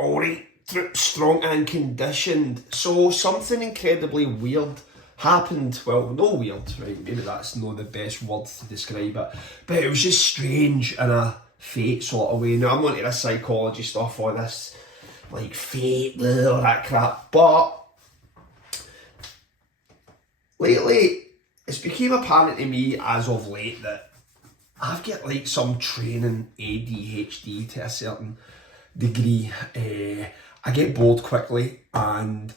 Alright, strong and conditioned. So something incredibly weird happened. Well, no weird, right? Maybe that's not the best word to describe it. But it was just strange in a fate sort of way. Now, I'm not into this psychology stuff or this, like, fate, all that crap. But lately, it's become apparent to me as of late that I've got, like, some training ADHD to a certain degree. I get bored quickly and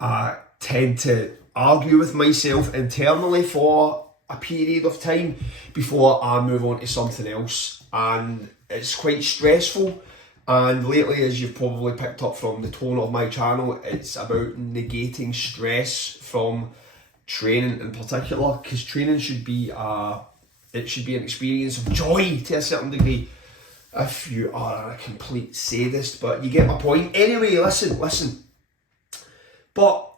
I tend to argue with myself internally for a period of time before I move on to something else, and it's quite stressful. And lately, as you've probably picked up from the tone of my channel, it's about negating stress from training in particular, because training should be an experience of joy to a certain degree, if you are a complete sadist, but you get my point. Anyway, listen. But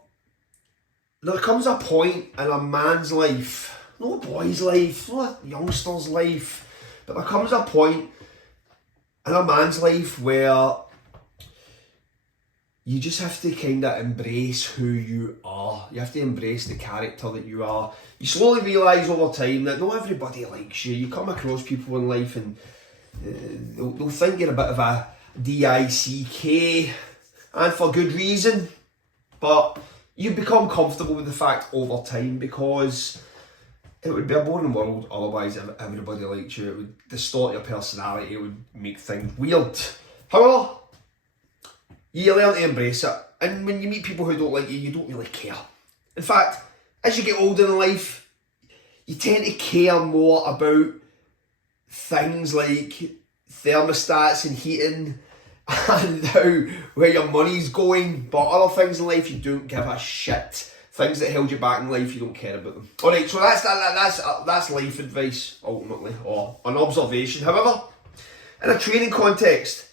there comes a point in a man's life, not a boy's life, not a youngster's life, but there comes a point in a man's life where you just have to kind of embrace who you are. You have to embrace the character that you are. You slowly realise over time that not everybody likes you. You come across people in life and they'll think you're a bit of a DICK, and for good reason, but you become comfortable with the fact over time, because it would be a boring world otherwise if everybody liked you. It would distort your personality, it would make things weird. However, you learn to embrace it, and when you meet people who don't like you, you don't really care. In fact, as you get older in life, you tend to care more about things like thermostats and heating and where your money's going, but other things in life you don't give a shit. Things that held you back in life, you don't care about them. Alright, so that's life advice ultimately, or an observation. However, in a training context,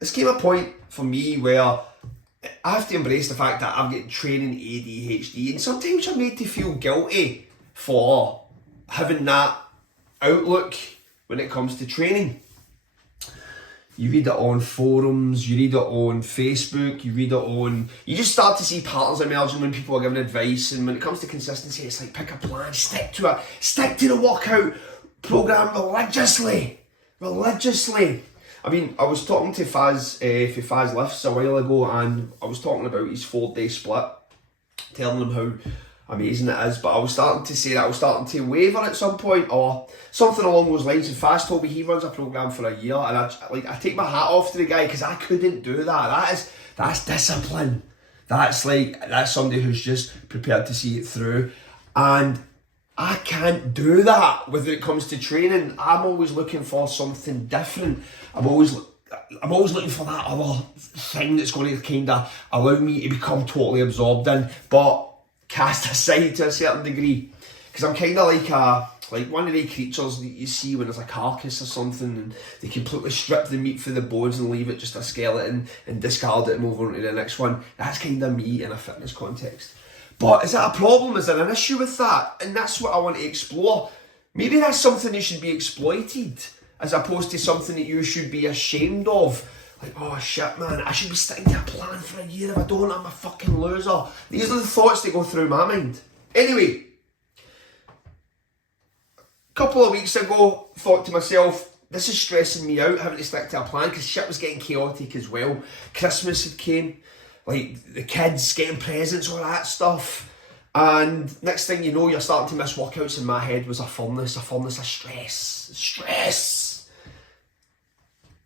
this came a point for me where I have to embrace the fact that I've got training ADHD, and sometimes you're made to feel guilty for having that outlook when it comes to training. You read it on forums, you read it on Facebook, you just start to see patterns emerging when people are giving advice, and when it comes to consistency, it's like, pick a plan, stick to it, stick to the workout program religiously. I mean, I was talking to Faz for Faz Lifts a while ago, and I was talking about his 4-day split, telling him how amazing it is, but I was starting to say that I was starting to waver at some point, or something along those lines. And Faz told me he runs a program for a year, and I take my hat off to the guy, because I couldn't do that. That's discipline. That's somebody who's just prepared to see it through, and I can't do that when it comes to training. I'm always looking for something different. I'm always looking for that other thing that's going to kind of allow me to become totally absorbed in, but cast aside to a certain degree, because I'm kind of like one of the creatures that you see when there's a carcass or something, and they completely strip the meat for the bones and leave it just a skeleton and discard it and move on to the next one. That's kind of me in a fitness context. But is that a problem? Is there an issue with that? And that's what I want to explore. Maybe that's something that should be exploited, as opposed to something that you should be ashamed of. Like, oh shit man, I should be sticking to a plan for a year. If I don't, I'm a fucking loser. These are the thoughts that go through my mind. Anyway, a couple of weeks ago, thought to myself, this is stressing me out, having to stick to a plan, because shit was getting chaotic as well. Christmas had came, like the kids getting presents, all that stuff. And next thing you know, you're starting to miss workouts. In my head was a furnace of stress.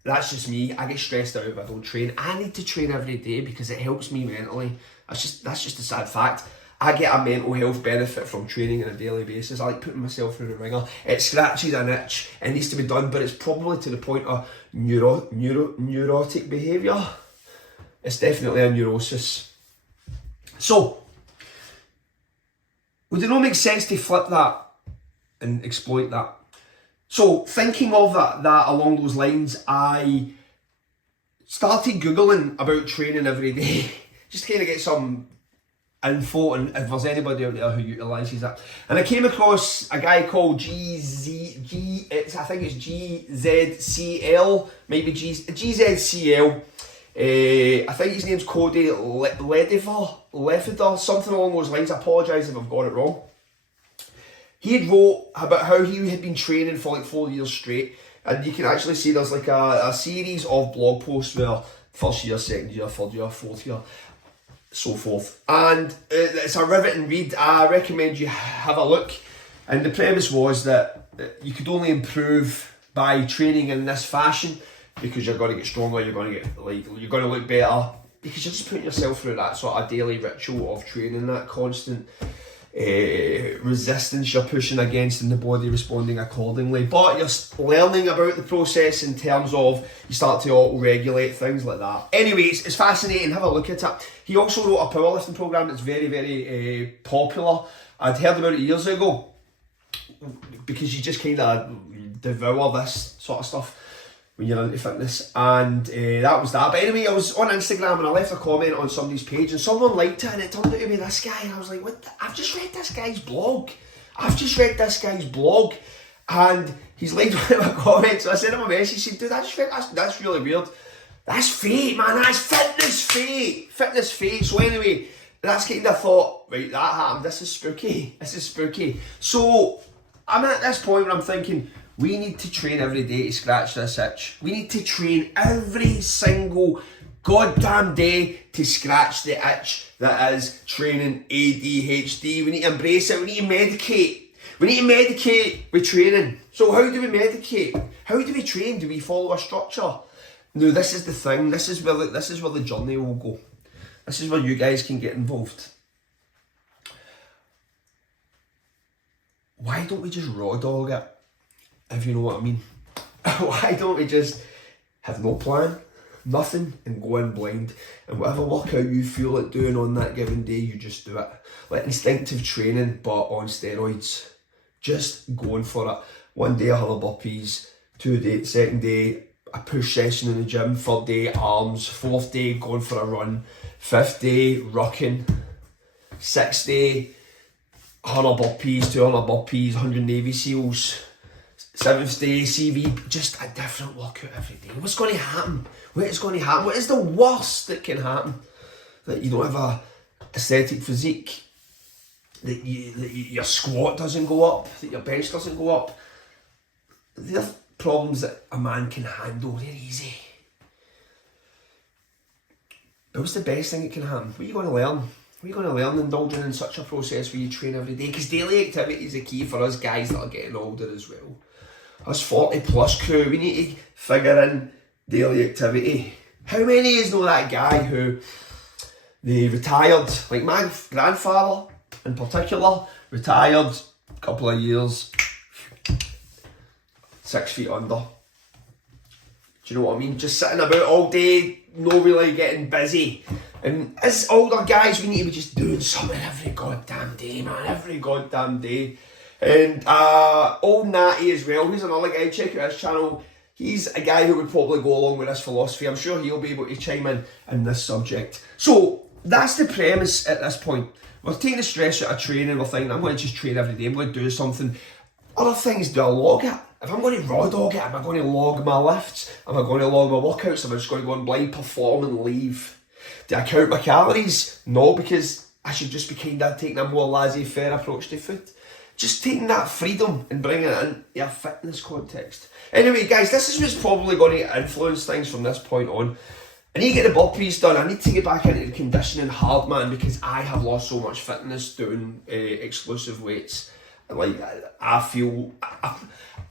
That's just me. I get stressed out if I don't train. I need to train every day because it helps me mentally. That's just a sad fact. I get a mental health benefit from training on a daily basis. I like putting myself through the ringer. It scratches an itch. It needs to be done, but it's probably to the point of neurotic behaviour. It's definitely a neurosis. So, would it not make sense to flip that and exploit that? So, thinking of that along those lines, I started Googling about training every day, just to kind of get some info, and if there's anybody out there who utilises it. And I came across a guy called GZCL, maybe GZCL. I think his name's Cody Lefeder, something along those lines. I apologise if I've got it wrong. He had wrote about how he had been training for like 4 years straight, and you can actually see there's like a series of blog posts where first year, second year, third year, fourth year, so forth. And it's a riveting read. I recommend you have a look. And the premise was that you could only improve by training in this fashion, because you're going to get stronger, you're going to get you're going to look better, because you're just putting yourself through that sort of daily ritual of training, that constant resistance you're pushing against, and the body responding accordingly. But you're learning about the process in terms of you start to auto-regulate, things like that. Anyways, it's fascinating, have a look at it. He also wrote a powerlifting program that's very, very popular. I'd heard about it years ago, because you just kind of devour this sort of stuff when you're into fitness, and that was that. But anyway, I was on Instagram and I left a comment on somebody's page and someone liked it, and it turned out to be this guy, and I was like, what I've just read this guy's blog, and he's liked one of my comments. So I sent him a message, said, dude, I just read that's really weird. That's fate, man, that's fitness fate. So anyway, that's kind of thought, right, that happened, this is spooky. So I'm at this point where I'm thinking, we need to train every day to scratch this itch. We need to train every single goddamn day to scratch the itch that is training ADHD. We need to embrace it. We need to medicate. We need to medicate with training. So how do we medicate? How do we train? Do we follow a structure? No, this is the thing. This is where the journey will go. This is where you guys can get involved. Why don't we just raw dog it? If you know what I mean. Why don't we just have no plan, nothing, and go in blind, and whatever workout you feel like doing on that given day, you just do it. Like instinctive training, but on steroids. Just going for it. One day 100 burpees, second day a push session in the gym, third day arms, fourth day going for a run, fifth day rucking, sixth day 100 burpees, 200 burpees, 100 Navy SEALs, seventh day CV, just a different workout every day. What's going to happen? What is going to happen? What is the worst that can happen? That you don't have a aesthetic physique, that your squat doesn't go up, that your bench doesn't go up. They're problems that a man can handle, they're easy. But what's the best thing that can happen? What are you going to learn? What are you going to learn indulging in such a process where you train every day? Because daily activity is the key for us guys that are getting older as well. Us 40 plus crew, we need to figure in daily activity. How many of you know that guy who they retired, like my grandfather in particular, retired a couple of years, 6 feet under. Do you know what I mean? Just sitting about all day, no really getting busy. And as older guys, we need to be just doing something every goddamn day, man. Every goddamn day. And old Natty as well, he's another guy, check out his channel. He's a guy who would probably go along with this philosophy. I'm sure he'll be able to chime in this subject. So that's the premise at this point. We're taking the stress out of training. We're thinking, I'm going to just train every day. I'm going to do something. Other things, do I log it? If I'm going to raw dog it, am I going to log my lifts? Am I going to log my workouts? Am I just going to go on blind, perform and leave? Do I count my calories? No, because I should just be kind of taking a more laissez-faire approach to food. Just taking that freedom and bringing it in your fitness context. Anyway, guys, this is what's probably going to influence things from this point on. I need to get the burpees done. I need to get back into the conditioning hard, man, because I have lost so much fitness doing exclusive weights. Like, I feel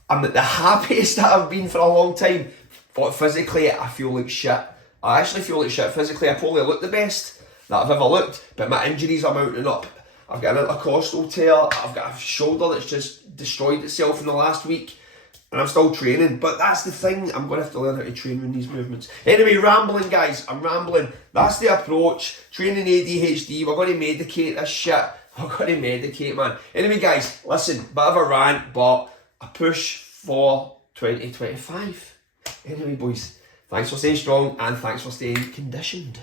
I'm the happiest that I've been for a long time, but physically I feel like shit. I actually feel like shit physically. I probably look the best that I've ever looked, but my injuries are mounting up. I've got an intercostal tear, I've got a shoulder that's just destroyed itself in the last week, and I'm still training. But that's the thing, I'm going to have to learn how to train with these movements. Anyway, rambling guys, I'm rambling. That's the approach. Training ADHD, we're going to medicate this shit. We're going to medicate, man. Anyway guys, listen, bit of a rant, but a push for 2025. Anyway boys, thanks for staying strong and thanks for staying conditioned.